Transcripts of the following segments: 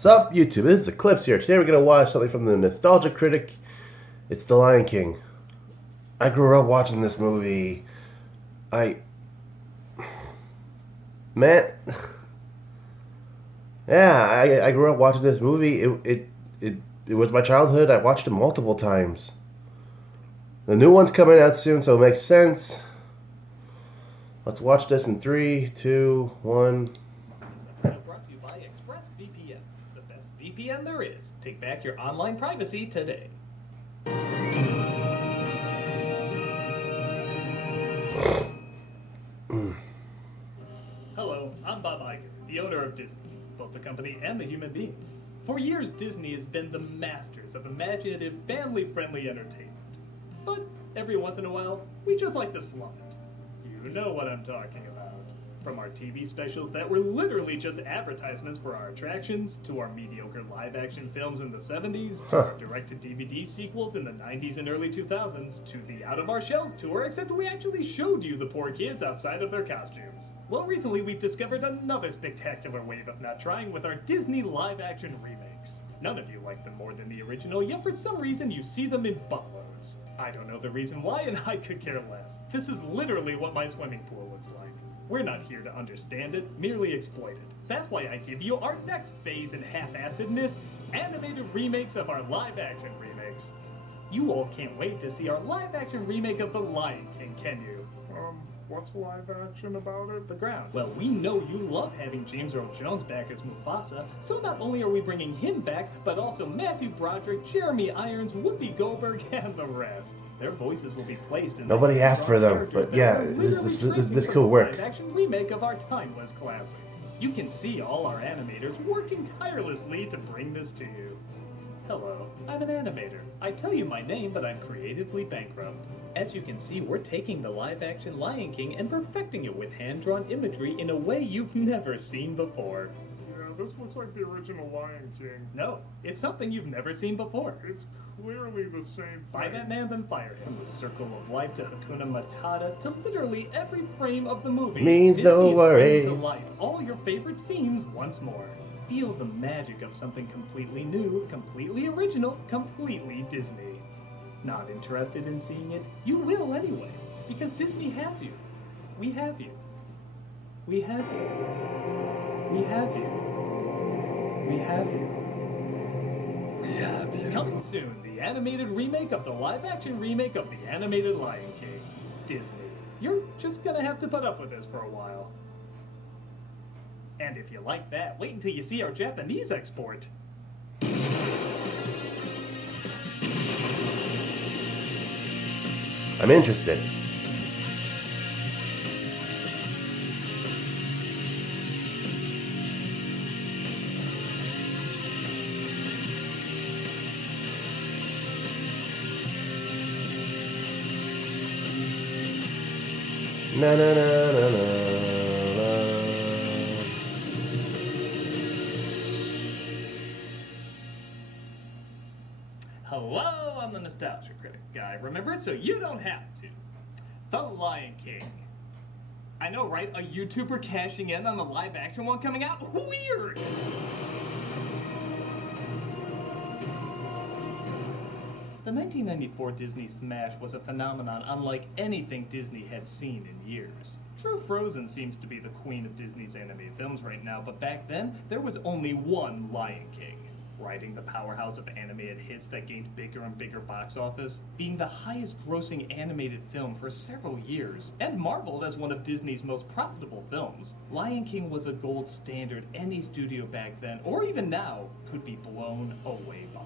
Sup, YouTube? This is Eclipse here. Today we're going to watch something from the Nostalgia Critic. It's The Lion King. I grew up watching this movie. Man... Yeah, I grew up watching this movie. It was my childhood. I watched it multiple times. The new one's coming out soon, so it makes sense. Let's watch this in 3, 2, 1... Brought to you by ExpressVPN, the best VPN there is. Take back your online privacy today. Hello, I'm Bob Iger, the owner of Disney, both the company and the human being. For years, Disney has been the masters of imaginative, family-friendly entertainment. But every once in a while, we just like to slum it. You know what I'm talking about. From our TV specials that were literally just advertisements for our attractions, to our mediocre live-action films in the 70s, to our direct-to-DVD sequels in the 90s and early 2000s, to the Out of Our Shells tour, except we actually showed you the poor kids outside of their costumes. Well, recently we've discovered another spectacular wave of not trying with our Disney live-action remakes. None of you like them more than the original, yet for some reason you see them in buttloads. I don't know the reason why, and I could care less. This is literally what my swimming pool looks like. We're not here to understand it, merely exploit it. That's why I give you our next phase in half-assedness, animated remakes of our live-action remakes. You all can't wait to see our live-action remake of The Lion King, can you? What's live action about it? The ground. Well, we know you love having James Earl Jones back as Mufasa, so not only are we bringing him back, but also Matthew Broderick, Jeremy Irons, Whoopi Goldberg, and the rest. Their voices will be placed in... Nobody asked for them, but yeah, this could work. Live-action remake of our timeless classic. You can see all our animators working tirelessly to bring this to you. Hello, I'm an animator. I tell you my name, but I'm creatively bankrupt. As you can see, we're taking the live-action Lion King and perfecting it with hand-drawn imagery in a way you've never seen before. Yeah, this looks like the original Lion King. No, it's something you've never seen before. It's clearly the same thing. By that man, then fire him. From the circle of life to Hakuna Matata to literally every frame of the movie. Means Disney no is worries. bringing to life all your favorite scenes once more. Feel the magic of something completely new, completely original, completely Disney. Not interested in seeing it? You will anyway, because Disney has you. We have you. We have you. We have you. We have you. We have you. Coming soon, the animated remake of the live-action remake of the animated Lion King. Disney. You're just gonna have to put up with this for a while. And if you like that, wait until you see our Japanese export. I'm interested. Na na na na na. Hello, I'm the Nostalgia Critic guy. Remember it so you don't have to. The Lion King. I know, right? A YouTuber cashing in on the live-action one coming out? Weird! The 1994 Disney smash was a phenomenon unlike anything Disney had seen in years. True, Frozen seems to be the queen of Disney's animated films right now, but back then, there was only one Lion King. Riding the powerhouse of animated hits that gained bigger and bigger box office, being the highest grossing animated film for several years, and marveled as one of Disney's most profitable films, Lion King was a gold standard any studio back then, or even now, could be blown away by.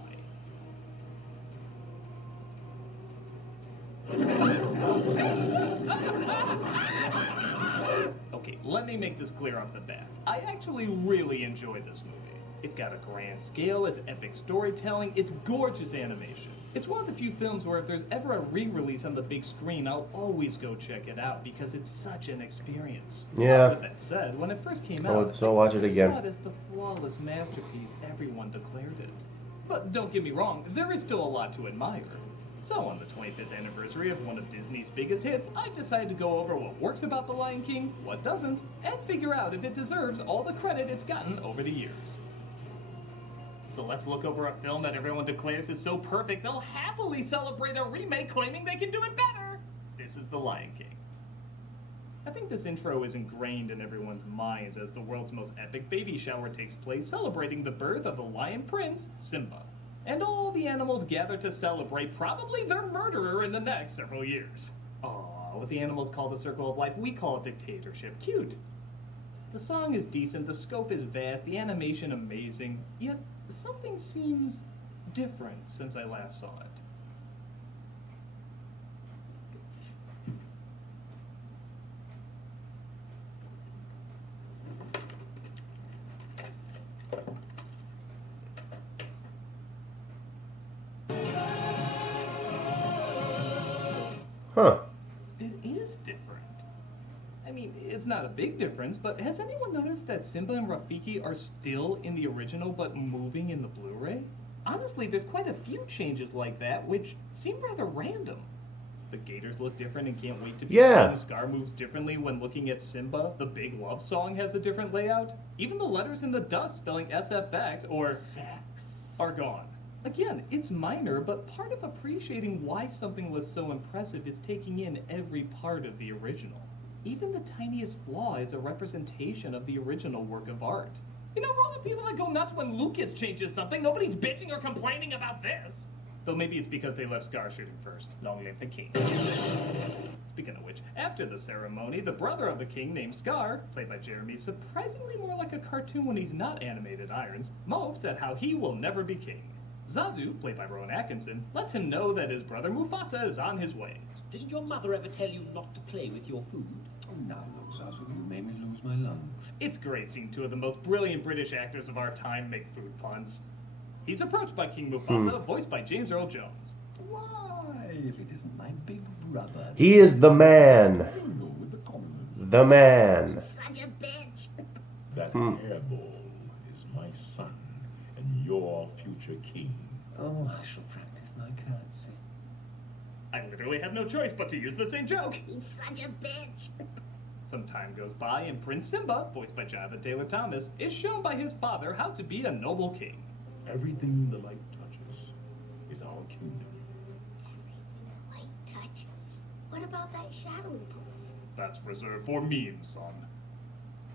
Okay, let me make this clear off the bat. I actually really enjoyed this movie. It's got a grand scale, it's epic storytelling, it's gorgeous animation. It's one of the few films where if there's ever a re-release on the big screen, I'll always go check it out because it's such an experience. Yeah. With that said, when it first came Oh, out, so watch it again. I saw it as the flawless masterpiece everyone declared it. But don't get me wrong, there is still a lot to admire. So on the 25th anniversary of one of Disney's biggest hits, I've decided to go over what works about The Lion King, what doesn't, and figure out if it deserves all the credit it's gotten over the years. So let's look over a film that everyone declares is so perfect they'll happily celebrate a remake claiming they can do it better. This is The Lion King. I think this intro is ingrained in everyone's minds as the world's most epic baby shower takes place, celebrating the birth of the lion prince, Simba. And all the animals gather to celebrate probably their murderer in the next several years. Aww, what the animals call the circle of life, we call it dictatorship. Cute. The song is decent, the scope is vast, the animation amazing, yet something seems different since I last saw it. Huh. It is different. I mean, it's not a big difference, but has anyone noticed that Simba and Rafiki are still in the original but moving in the Blu-ray? Honestly, there's quite a few changes like that, which seem rather random. The gators look different and can't wait to be Yeah. Scar moves differently when looking at Simba. The Big Love song has a different layout. Even the letters in the dust spelling SFX or sex are gone. Again, it's minor, but part of appreciating why something was so impressive is taking in every part of the original. Even the tiniest flaw is a representation of the original work of art. You know, for all the people that go nuts when Lucas changes something, nobody's bitching or complaining about this. Though maybe it's because they left Scar shooting first. Long live the king. Speaking of which, after the ceremony, the brother of the king named Scar, played by Jeremy, surprisingly more like a cartoon when he's not animated irons, mopes at how he will never be king. Zazu, played by Rowan Atkinson, lets him know that his brother Mufasa is on his way. Didn't your mother ever tell you not to play with your food? Oh, now look, Zazu, you made me lose my lunch. It's great seeing two of the most brilliant British actors of our time make food puns. He's approached by King Mufasa, voiced by James Earl Jones. Why, if it isn't my big brother... He is the man. Hello with the compliments. The man. Such a bitch. That hairball is my son and your future king. Oh, I shall practice my curtsy. I literally have no choice but to use the same joke. He's such a bitch. Some time goes by and Prince Simba, voiced by Jonathan Taylor Thomas, is shown by his father how to be a noble king. Everything the light touches is our kingdom. Everything the light touches. What about that shadowy place? That's reserved for memes, son.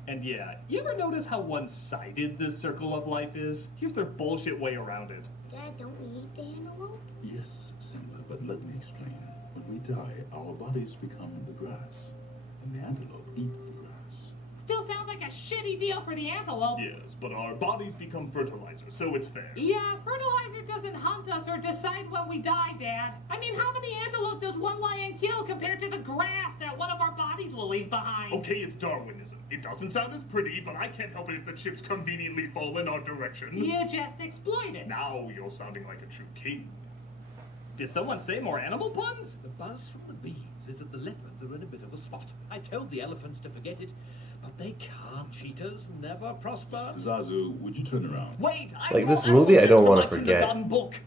And yeah, you ever notice how one-sided this circle of life is? Here's their bullshit way around it. Dad, don't we eat the antelope? Yes, Simba, but let me explain. When we die, our bodies become the grass, and the antelope eat the grass. Still sounds like a shitty deal for the antelope. Yes, but our bodies become fertilizer, so it's fair. Yeah, fertilizer doesn't hunt us or decide when we die, Dad. I mean, how many antelope does one lion kill compared to the grass that one of our bodies will leave behind? Okay, it's Darwinism. It doesn't sound as pretty, but I can't help it if the chips conveniently fall in our direction. You just exploit it. Now you're sounding like a true king. Did someone say more animal puns? The buzz from the bees is that the leopards are in a bit of a spot. I told the elephants to forget it, but they can't. Cheetahs never prosper. Zazu, would you turn around? Wait, I Like, will- this movie, I don't will wanna teach them forget. a kindergarten book.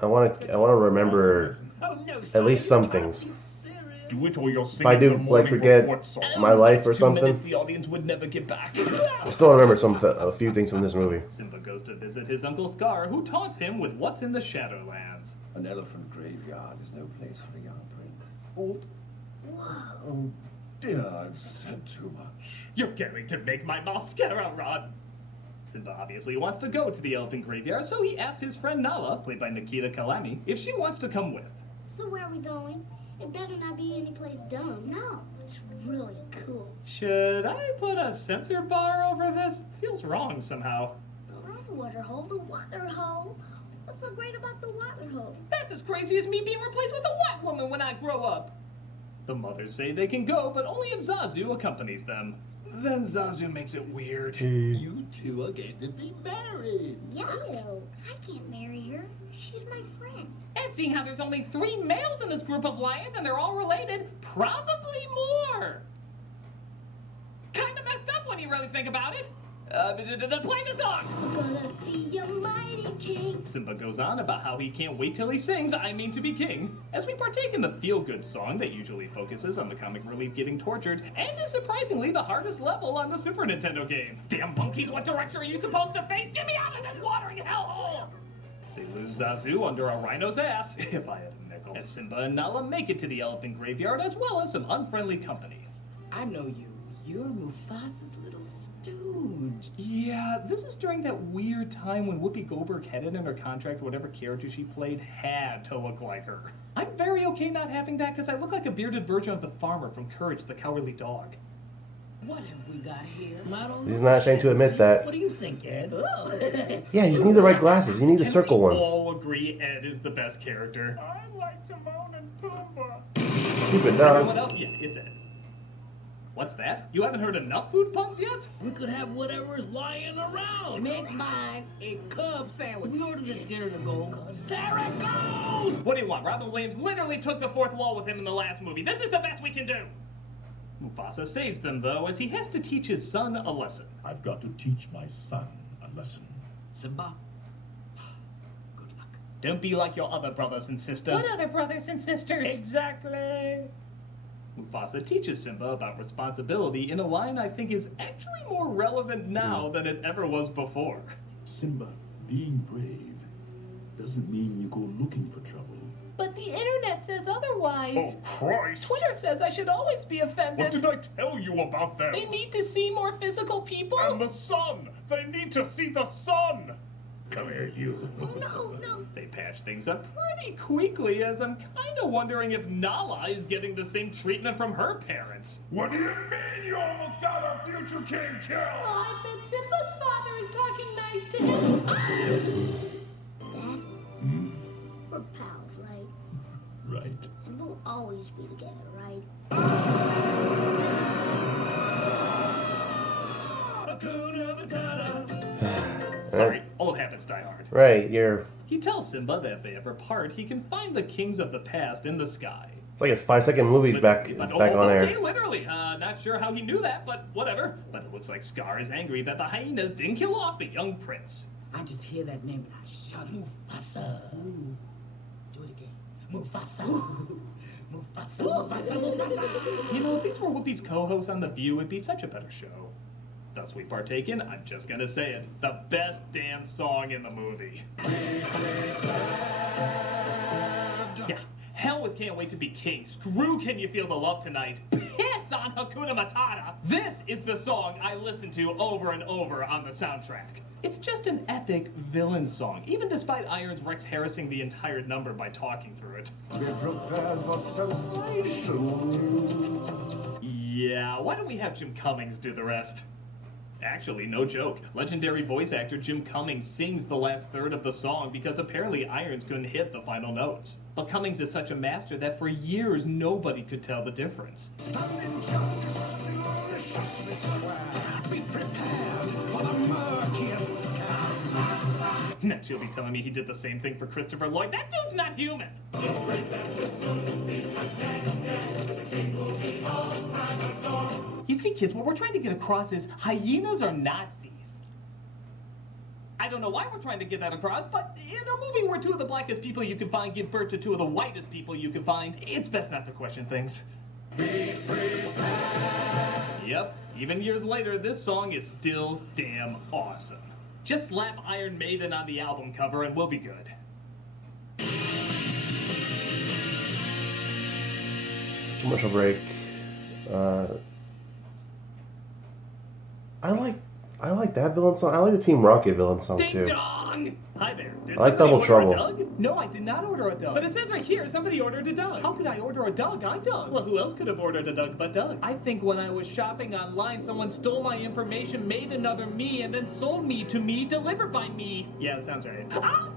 I want to remember Oh no, at least sir, some you can't things. be serious. Do it or you'll sing I in do, the like, morning forget report song. my life or That's 2 minutes something. the audience would never get back. I still remember a few things from this movie. Simba goes to visit his uncle Scar, who taunts him with what's in the Shadowlands. An elephant graveyard is no place for a young prince. Oh, Whoa. oh dear, I've said too much. You're going to make my mascara run! Simba obviously wants to go to the elephant graveyard, so he asks his friend Nala, played by Nikita Kalami, if she wants to come with. So where are we going? It better not be any place dumb. No, it's really cool. Should I put a censor bar over this? Feels wrong somehow. The water hole, the water hole. What's so great about the water hole? That's as crazy as me being replaced with a white woman when I grow up. The mothers say they can go, but only if Zazu accompanies them. Then Zazu makes it weird. You two are going to be married. Yeah. I can't marry her. She's my friend. And seeing how there's only 3 males in this group of lions and they're all related, probably more. Kinda messed up when you really think about it. Play the song! I'm gonna be a mighty king. Simba goes on about how he can't wait till he sings I Mean to Be King, as we partake in the feel-good song that usually focuses on the comic relief getting tortured, and is surprisingly the hardest level on the Super Nintendo game. Damn monkeys, what direction are you supposed to face? Get me out of this watering hellhole! Zazu under a rhino's ass, if I had a nickel. As Simba and Nala make it to the elephant graveyard, as well as some unfriendly company. I know you. You're Mufasa's little stooge. Yeah, this is during that weird time when Whoopi Goldberg had it in her contract whatever character she played had to look like her. I'm very okay not having that because I look like a bearded version of the farmer from Courage the Cowardly Dog. What have we got here? He's not ashamed to admit that. What do you think, Ed? Oh. Yeah, you just need the right glasses. You need the circle Can we ones. all agree Ed is the best character? I like Timon and Pumbaa. Stupid Everyone dog. else? Yeah, it's Ed. What's that? You haven't heard enough food puns yet? We could have whatever is lying around. Make mine a Cub sandwich. We ordered this dinner to go. There it goes! What do you want? Robin Williams literally took the fourth wall with him in the last movie. This is the best we can do! Mufasa saves them, though, as he has to teach his son a lesson. I've got to teach my son a lesson. Simba, good luck. Don't be like your other brothers and sisters. What other brothers and sisters? Exactly! Mufasa teaches Simba about responsibility in a line I think is actually more relevant now than it ever was before. Simba, being brave doesn't mean you go looking for trouble. But the internet says otherwise. Oh, Christ! Twitter says I should always be offended. What did I tell you about them? They need to see more physical people. And the sun! They need to see the sun! Come here, you. No, no. They patch things up pretty quickly, as I'm kind of wondering if Nala is getting the same treatment from her parents. What do you mean you almost got our future king killed? I bet Simba's father is talking nice to him. Dad, Hmm? we're pals, right? Right. And we'll always be together, right? Sorry, old habits die hard. Right, you're... He tells Simba that if they ever part, he can find the kings of the past in the sky. It's like his 5-second movie's back. It's back on okay, air. literally. Not sure how he knew that, but whatever. But it looks like Scar is angry that the hyenas didn't kill off the young prince. I just hear that name and I shudder. Mufasa. Do it again. Mufasa. Mufasa, Mufasa, Mufasa. You know, if these were Whoopi's co-hosts on The View, it'd be such a better show. Thus we partake in, I'm just gonna say it, the best damn song in the movie. Yeah, hell with Can't Wait to Be King. Screw Can You Feel the Love Tonight. Piss on Hakuna Matata. This is the song I listen to over and over on the soundtrack. It's just an epic villain song, even despite Iron's Rex harassing the entire number by talking through it. Be prepared for sensation. Yeah, why don't we have Jim Cummings do the rest? Actually, no joke. Legendary voice actor Jim Cummings sings the last third of the song because apparently Irons couldn't hit the final notes. But Cummings is such a master that for years nobody could tell the difference. And injustice deliciously square. Be prepared for the murkiest scam. Next you'll be telling me he did the same thing for Christopher Lloyd. That dude's not human! You see, kids, what we're trying to get across is hyenas are Nazis. I don't know why we're trying to get that across, but in a movie where two of the blackest people you can find give birth to two of the whitest people you can find, it's best not to question things. Yep, even years later, this song is still damn awesome. Just slap Iron Maiden on the album cover and we'll be good. Commercial break. I like that villain song. I like the Team Rocket villain song Ding too. dong! Hi there. Did I like somebody Double order Trouble. A Doug? No, I did not order a Doug. But it says right here somebody ordered a Doug. How could I order a Doug? I'm Doug. Well, who else could have ordered a Doug but Doug? I think when I was shopping online, someone stole my information, made another me, and then sold me to me, delivered by me. Yeah, sounds right. Ah!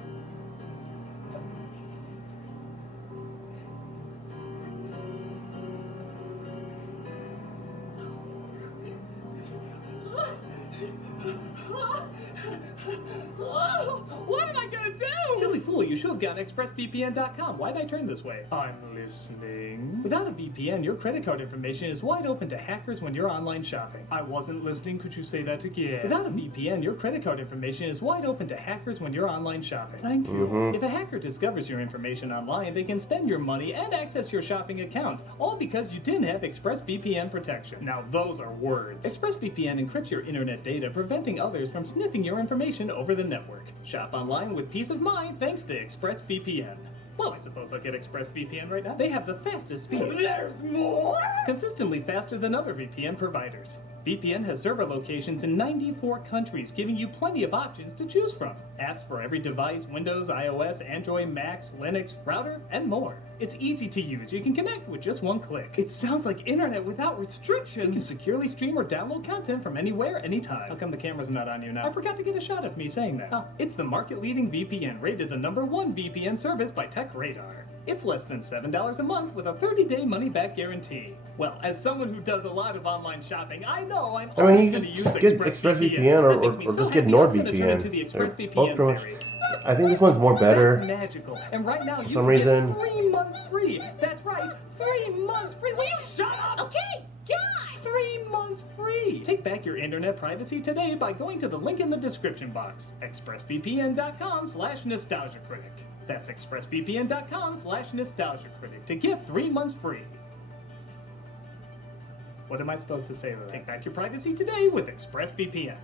What am I gonna do? Silly fool, you should have gotten expressvpn.com. Why'd I turn this way? I'm listening. Without a VPN, your credit card information is wide open to hackers when you're online shopping. I wasn't listening. Could you say that again? Without a VPN, your credit card information is wide open to hackers when you're online shopping. Thank you. If a hacker discovers your information online, they can spend your money and access your shopping accounts, all because you didn't have ExpressVPN protection. Now those are words. ExpressVPN encrypts your internet data, preventing others from sniffing your information over the network. Shop online with peace of mind thanks thanks to ExpressVPN. Well, I suppose I'll get ExpressVPN right now. They have the fastest speeds. There's more? Consistently faster than other VPN providers. VPN has server locations in 94 countries, giving you plenty of options to choose from. Apps for every device, Windows, iOS, Android, Macs, Linux, router, and more. It's easy to use. You can connect with just one click. It sounds like internet without restrictions. You can securely stream or download content from anywhere, anytime. How come the camera's not on you now? I forgot to get a shot of me saying that. Oh, it's the market-leading VPN, rated the #1 VPN service by TechRadar. It's less than $7 a month with a 30-day money-back guarantee. Well, as someone who does a lot of online shopping, I know I'm always you going to use just get ExpressVPN. or That makes me so just get happy, I'm gonna turn into NordVPN. the They're both ExpressVPN pretty much- fairy. I think this one's more better. That's magical. And right now, you some can reason- get 3 months free. That's right, 3 months free. Will you shut up? Okay, God! 3 months free. Take back your internet privacy today by going to the link in the description box. expressvpn.com/nostalgiacritic. That's expressvpn.com/nostalgiacritic to get 3 months free. What am I supposed to say to that? Take back your privacy today with ExpressVPN.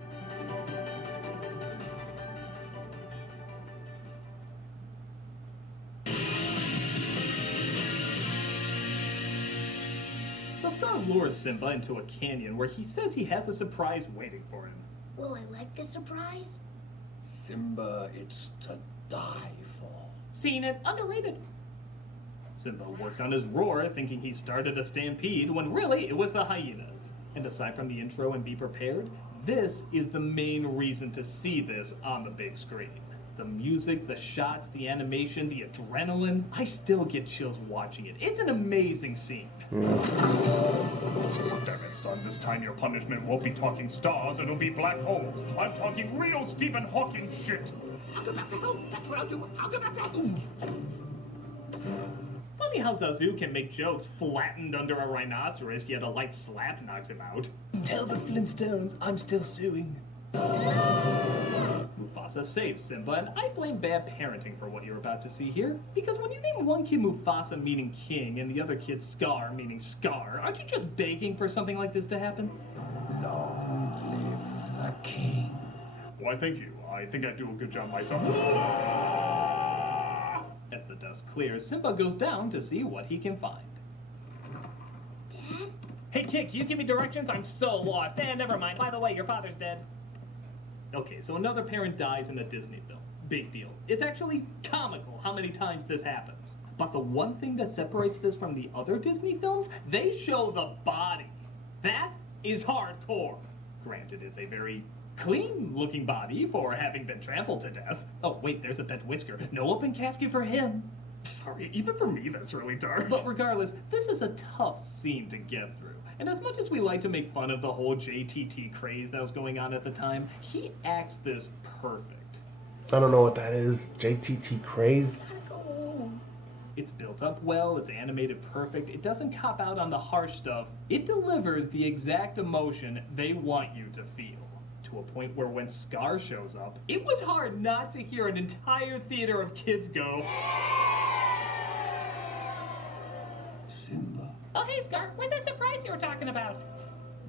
So Scar lures Simba into a canyon where he says he has a surprise waiting for him. Will I like the surprise? Simba, it's to die for. Seen it, underrated. Simba works on his roar, thinking he started a stampede, when really it was the hyenas. And aside from the intro and be prepared, this is the main reason to see this on the big screen. The music, the shots, the animation, the adrenaline, I still get chills watching it. It's an amazing scene. Damn it, son. This time your punishment won't be talking stars, it'll be black holes. I'm talking real Stephen Hawking shit. I'll go back to home. That's what I'll do. I'll go back to home. Funny how Zazu can make jokes flattened under a rhinoceros, yet a light slap knocks him out. Tell the Flintstones I'm still suing. Mufasa saves Simba, and I blame bad parenting for what you're about to see here. Because when you name one kid Mufasa meaning king and the other kid Scar meaning scar, aren't you just begging for something like this to happen? Long live the king. Why, thank you. I think I do a good job myself. As the dust clears, Simba goes down to see what he can find. Dad? Hey kid, can you give me directions? I'm so lost. Never mind. By the way, your father's dead. Okay, so another parent dies in a Disney film. Big deal. It's actually comical how many times this happens. But the one thing that separates this from the other Disney films, they show the body. That is hardcore. Granted, it's a very clean-looking body for having been trampled to death. Oh, wait, there's a pet whisker. No open casket for him. Sorry, even for me that's really dark. But regardless, this is a tough scene to get through. And as much as we like to make fun of the whole JTT craze that was going on at the time, he acts this perfect. I don't know what that is. JTT craze? Gotta go home. It's built up well, it's animated perfect, it doesn't cop out on the harsh stuff, it delivers the exact emotion they want you to feel. To a point where when Scar shows up, it was hard not to hear an entire theater of kids go, Simba, Oh, hey, Scar, where's that surprise you were talking about?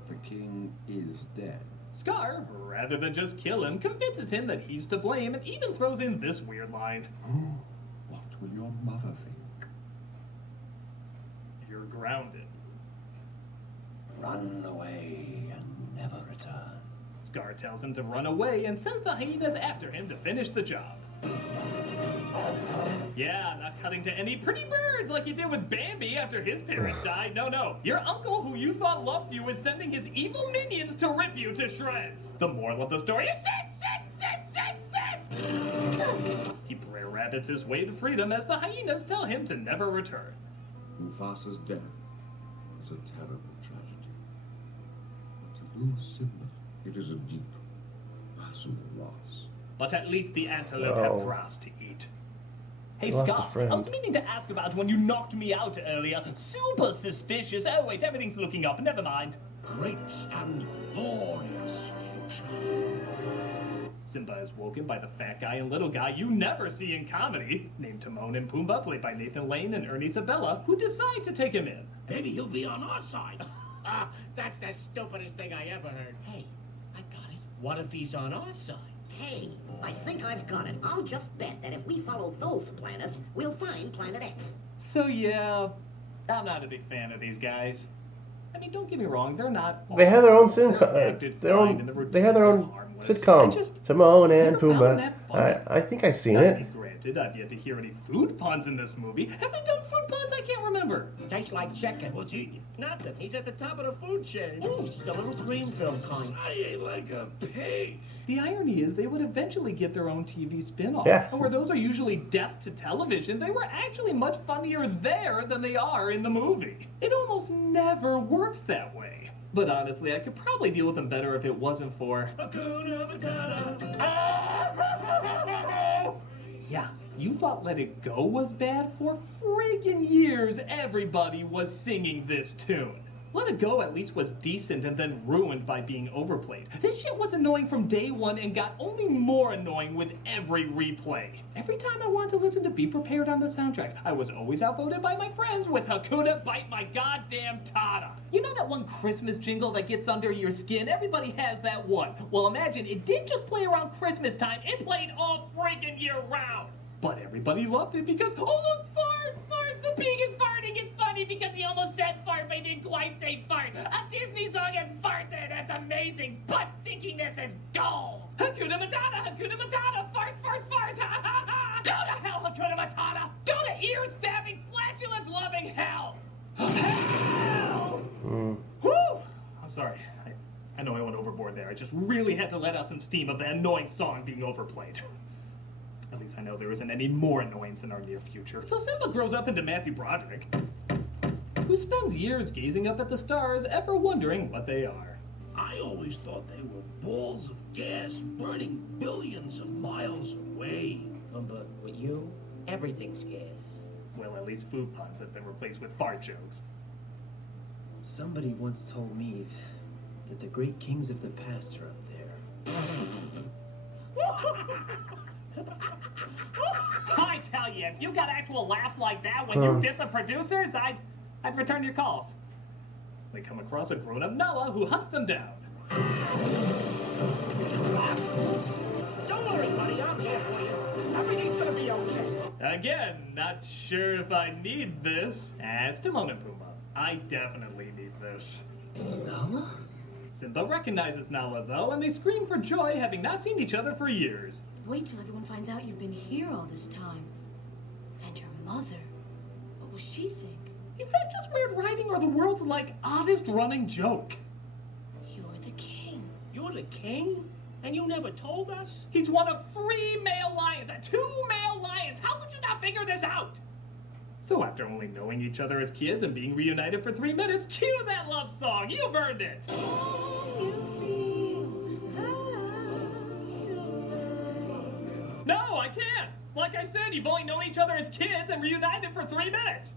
the king is dead. Scar, rather than just kill him, convinces him that he's to blame and even throws in this weird line. What will your mother think? You're grounded. Run away and never return. Scar tells him to run away and sends the hyenas after him to finish the job. Yeah, not cutting to any pretty birds like you did with Bambi after his parents died. No. Your uncle, who you thought loved you, is sending his evil minions to rip you to shreds. The moral of the story is shit. He prayer rabbits his way to freedom as the hyenas tell him to never return. Mufasa's death is a terrible tragedy. But to lose Simba, it is a deep, personal loss. But at least the antelope Wow. have grass to eat. Hey, Lost a Scott, friend. I was meaning to ask about when you knocked me out earlier. Super suspicious. Oh, wait, everything's looking up. Never mind. Great and glorious future. Simba is woken by the fat guy and little guy you never see in comedy, named Timon and Pumbaa, played by Nathan Lane and Ernie Sabella, who decide to take him in. Maybe he'll be on our side. That's the stupidest thing I ever heard. Hey, I got it. What if he's on our side? Hey, I think I've got it. I'll just bet that if we follow those planets, we'll find Planet X. So yeah, I'm not a big fan of these guys. I mean, don't get me wrong, they're not. They have their own They're acted fine and the they have their routines own are harmless. sitcom. I just Timon and never found Pumbaa. that funny. I think I've seen I it. mean, granted, I've yet to hear any food puns in this movie. Have they done food puns? I can't remember. Tastes like chicken. What's eating? Nothing. He's at the top of the food chain. Ooh, the little green film kind. I ate like a pig. The irony is they would eventually get their own TV spin-off. Yes. And where those are usually death to television, they were actually much funnier there than they are in the movie. It almost never works that way. But honestly, I could probably deal with them better if it wasn't for... Hakuna Matata. Yeah, you thought Let It Go was bad? For friggin' years, everybody was singing this tune. Let It Go at least was decent and then ruined by being overplayed. This shit was annoying from day one and got only more annoying with every replay. Every time I wanted to listen to Be Prepared on the soundtrack, I was always outvoted by my friends with Hakuna Bite My Goddamn Tada. You know that one Christmas jingle that gets under your skin? Everybody has that one. Well, imagine it didn't just play around Christmas time, it played all friggin' year round. But everybody loved it because, oh look, farts! Farts! The pig is farting! It's funny because he almost said fart, but he didn't quite say fart. A Disney song has farts in it! That's amazing! But stinkiness is gold! Hakuna Matata! Hakuna Matata! Fart, fart, fart! Ha ha ha! Go to hell, Hakuna Matata! Go to ear-stabbing, flatulence-loving hell! Hell! Whew! I'm sorry. I know I went overboard there. I just really had to let out some steam of the annoying song being overplayed. At least I know there isn't any more annoyance in our near future. So Simba grows up into Matthew Broderick, who spends years gazing up at the stars, ever wondering what they are. I always thought they were balls of gas burning billions of miles away. But with you, everything's gas. Well, at least food puns have been replaced with fart jokes. Somebody once told me that the great kings of the past are up there. I tell you, if you got actual laughs like that when you did the producers, I'd return your calls. They come across a grown-up Nala who hunts them down. Don't worry, buddy. I'm here for you. Everything's gonna be okay. Again, not sure if I need this. It's Timon and Pumbaa. I definitely need this. Nala? Simba recognizes Nala, though, and they scream for joy, having not seen each other for years. Wait till everyone finds out you've been here all this time. And your mother. What will she think? Is that just weird writing or the world's, oddest running joke? You're the king. You're the king? And you never told us? He's one of 3 male lions, 2 male lions. How could you not figure this out? So after only knowing each other as kids and being reunited for 3 minutes, cue that love song. You've earned it. No, I can't. Like I said, you've only known each other as kids and reunited for 3 minutes.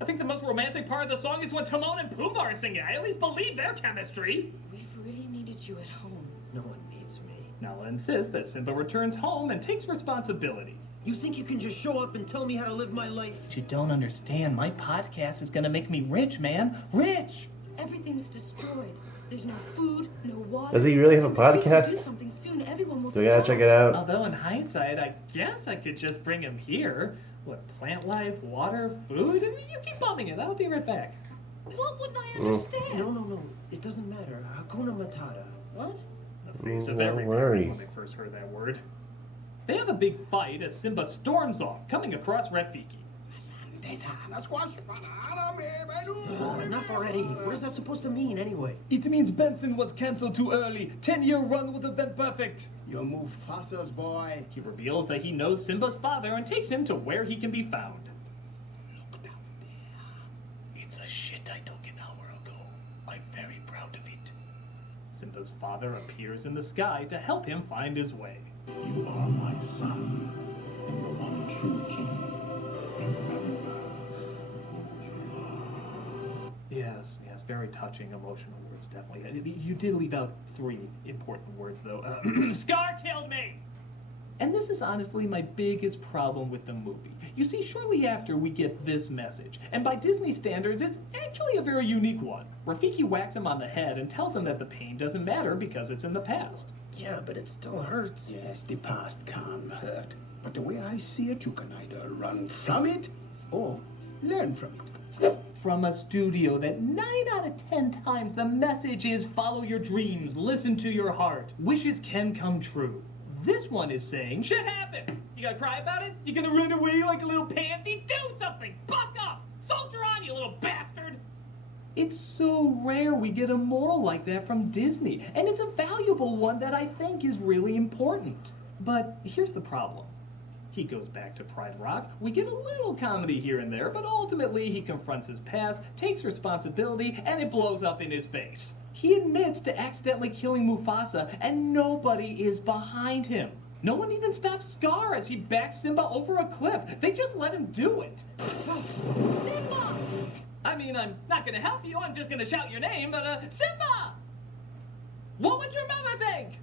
I think the most romantic part of the song is when Timon and Pumbaa are singing. I at least believe their chemistry. We've really needed you at home. No one needs me. Nala insists that Simba returns home and takes responsibility. You think you can just show up and tell me how to live my life? But you don't understand. My podcast is gonna make me rich, man. Rich! Everything's destroyed. There's no food, no water. Does he really have a So if we podcast? do something soon, everyone will So we gotta starve. check it out. Although in hindsight, I guess I could just bring him here. What, plant life, water, food? I mean, you keep bumming it. I'll be right back. What wouldn't I understand? No. It doesn't matter. Hakuna Matata. What? The face of No everybody worries. when they first heard that word. They have a big fight as Simba storms off, coming across Rafiki. Enough already. What is that supposed to mean anyway? It means Benson was cancelled too early. 10-year run would have been perfect. You're Mufasa's boy. He reveals that he knows Simba's father and takes him to where he can be found. Look down there. It's a shit I took an hour ago. I'm very proud of it. Simba's father appears in the sky to help him find his way. You are my son, and the one true king. Yes, very touching, emotional words, definitely. You did leave out 3 important words, though. Scar killed me! And this is honestly my biggest problem with the movie. You see, shortly after, we get this message. And by Disney standards, it's actually a very unique one. Rafiki whacks him on the head and tells him that the pain doesn't matter because it's in the past. Yeah, but it still hurts. Yes, the past can hurt. But the way I see it, you can either run from it or learn from it. From a studio that 9 out of 10 times the message is follow your dreams, listen to your heart. Wishes can come true. This one is saying, shit happened. You gonna cry about it? You gonna run away like a little pansy? Do something! Buck up! Soldier on, you little bastard! It's so rare we get a moral like that from Disney, and it's a valuable one that I think is really important. But here's the problem. He goes back to Pride Rock, we get a little comedy here and there, but ultimately he confronts his past, takes responsibility, and it blows up in his face. He admits to accidentally killing Mufasa, and nobody is behind him. No one even stops Scar as he backs Simba over a cliff. They just let him do it. Simba! I mean, I'm not gonna help you, I'm just gonna shout your name, but Simba! What would your mother think?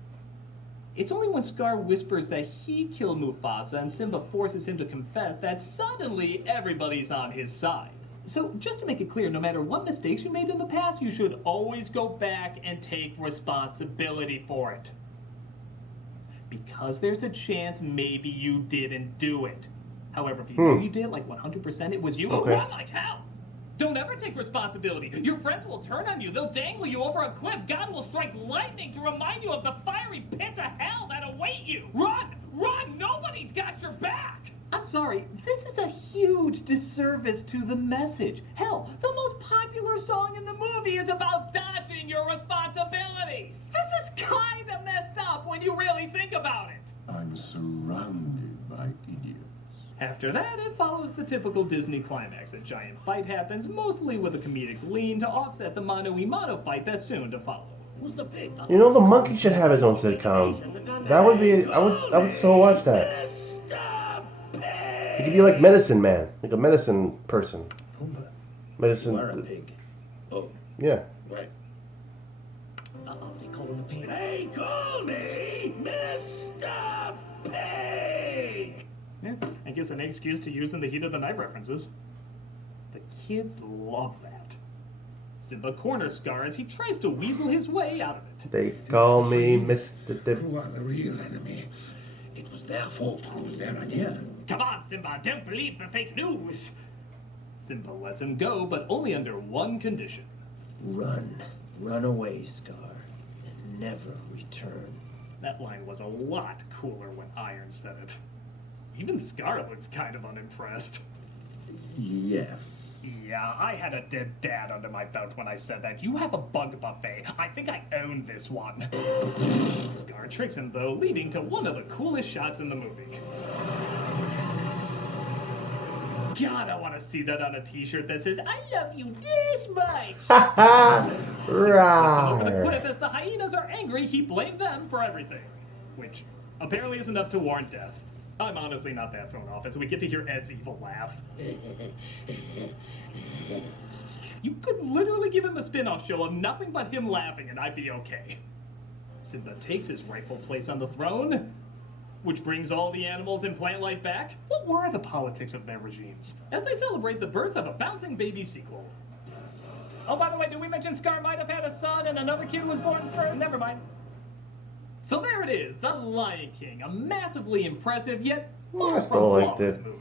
It's only when Scar whispers that he killed Mufasa and Simba forces him to confess that suddenly everybody's on his side. So just to make it clear, no matter what mistakes you made in the past, you should always go back and take responsibility for it. Because there's a chance maybe you didn't do it. However, if you know you did, like 100% it was you, run like hell! Don't ever take responsibility. Your friends will turn on you. They'll dangle you over a cliff. God will strike lightning to remind you of the fiery pits of hell that await you. Run! Run! Nobody's got your back! I'm sorry, this is a huge disservice to the message. Hell, the most popular song in the movie is about dodging your responsibilities. This is kinda messed up when you really think about it. I'm surrounded by idiots. After that, it follows the typical Disney climax. A giant fight happens, mostly with a comedic lean to offset the mano-a-mano fight that's soon to follow. You know, the monkey should have his own sitcom. That would be, I would so watch that. He could be like Medicine Man, like a medicine person. Pumbaa, Medicine. you are a pig. Oh, Yeah. right. Uh-oh, they call him a pig. They call me Mr. Pig! Yeah, I guess an excuse to use in the heat of the night references. The kids love that. Simba corners Scar as he tries to weasel his way out of it. They call me Mr. Dip. Who are the real enemy? It was their fault. It was their idea. Come on, Simba, don't believe the fake news! Simba lets him go, but only under one condition. Run. Run away, Scar, and never return. That line was a lot cooler when Iron said it. Even Scar looks kind of unimpressed. Yes. Yeah, I had a dead dad under my belt when I said that. You have a bug buffet. I think I own this one. Scar tricks him, though, leading to one of the coolest shots in the movie. God, I want to see that on a t-shirt that says, I love you this much! Ha ha! Over the Rawr. cliff, as the hyenas are angry, he blamed them for everything. Which apparently is enough to warrant death. I'm honestly not that thrown off as we get to hear Ed's evil laugh. You could literally give him a spin-off show of nothing but him laughing and I'd be okay. Simba takes his rightful place on the throne, which brings all the animals and plant life back. What were the politics of their regimes? As they celebrate the birth of a bouncing baby sequel. Oh, by the way, did we mention Scar might have had a son and another kid was born first? Never mind. So there it is, The Lion King, a massively impressive yet far I from still liked flawless it. movie.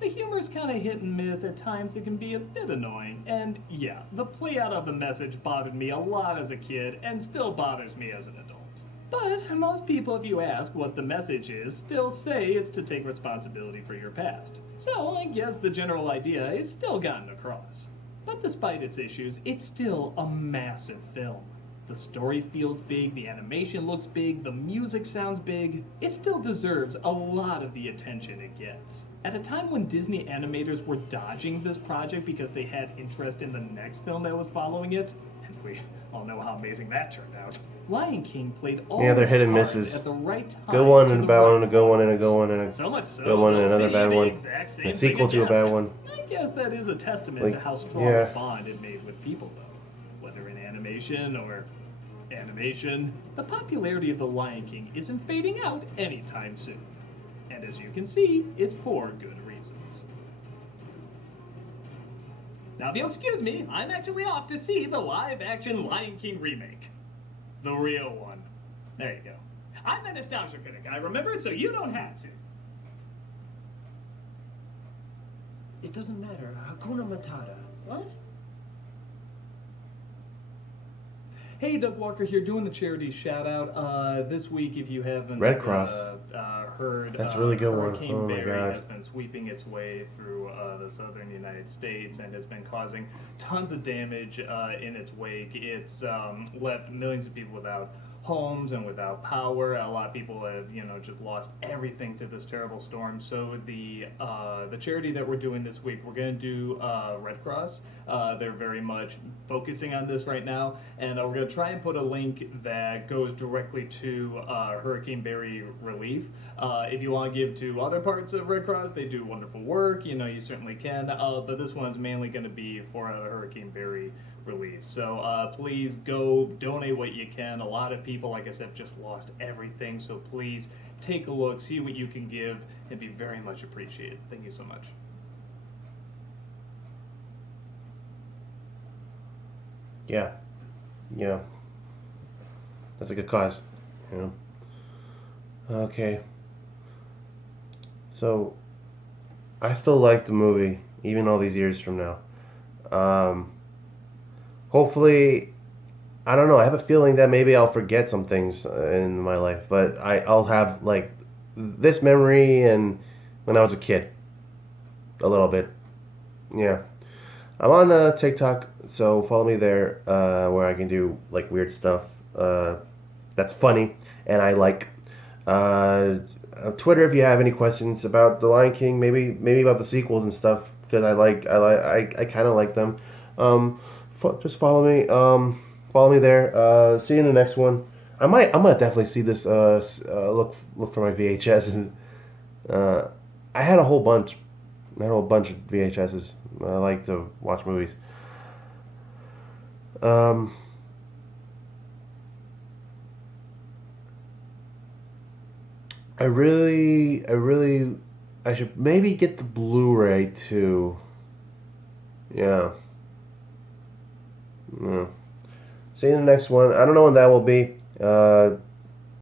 The humor's kind of hit and miss. At times it can be a bit annoying. And yeah, the play out of the message bothered me a lot as a kid and still bothers me as an adult. But most people, if you ask what the message is, still say it's to take responsibility for your past. So I guess the general idea is still gotten across. But despite its issues, it's still a massive film. The story feels big, the animation looks big, the music sounds big. It still deserves a lot of the attention it gets. At a time when Disney animators were dodging this project because they had interest in the next film that was following it, and we all know how amazing that turned out, Lion King played all Yeah, they're its hit and cards misses. at the right time. Good one to and a the bad right one, a good one and a place. good one and a So much so, good one and they'll another say bad the one. exact same A thing sequel to a again. bad one. I guess that is a testament Like, to how strong yeah. a bond it made with people, though. Whether in animation or animation, the popularity of The Lion King isn't fading out anytime soon. And as you can see, it's for good reasons. Now, if you'll excuse me, I'm actually off to see the live-action Lion King remake. The real one. There you go. I'm a nostalgia critic. I remember, so you don't have to. It doesn't matter. Hakuna Matata. What? Hey, Doug Walker here, doing the charity shout out. This week, if you haven't Red Cross. Heard, That's a really good one. Hurricane Oh my Barry God. has been sweeping its way through the southern United States and has been causing tons of damage in its wake. It's left millions of people without homes and without power. A lot of people have, just lost everything to this terrible storm. So the charity that we're doing this week, we're going to do Red Cross. They're very much focusing on this right now, and we're going to try and put a link that goes directly to Hurricane Barry relief. If you want to give to other parts of Red Cross, they do wonderful work. You certainly can. But this one's mainly going to be for Hurricane Barry relief. So please go donate what you can. A lot of people, like I said, have just lost everything. So please take a look, see what you can give. It'd be very much appreciated. Thank you so much. Yeah. That's a good cause. Okay. So, I still like the movie, even all these years from now. Hopefully, I don't know, I have a feeling that maybe I'll forget some things in my life, but I'll have, like, this memory and when I was a kid. A little bit. Yeah. I'm on TikTok, so follow me there, where I can do, like, weird stuff that's funny and I like. Twitter, if you have any questions about The Lion King, maybe about the sequels and stuff, because I kind of like them. Just follow me. Follow me there. See you in the next one. I'm gonna definitely see this. Look for my VHS. I had a whole bunch. I had a whole bunch of VHSs. I like to watch movies. I should maybe get the Blu-ray too. Yeah. See you in the next one. I don't know when that will be.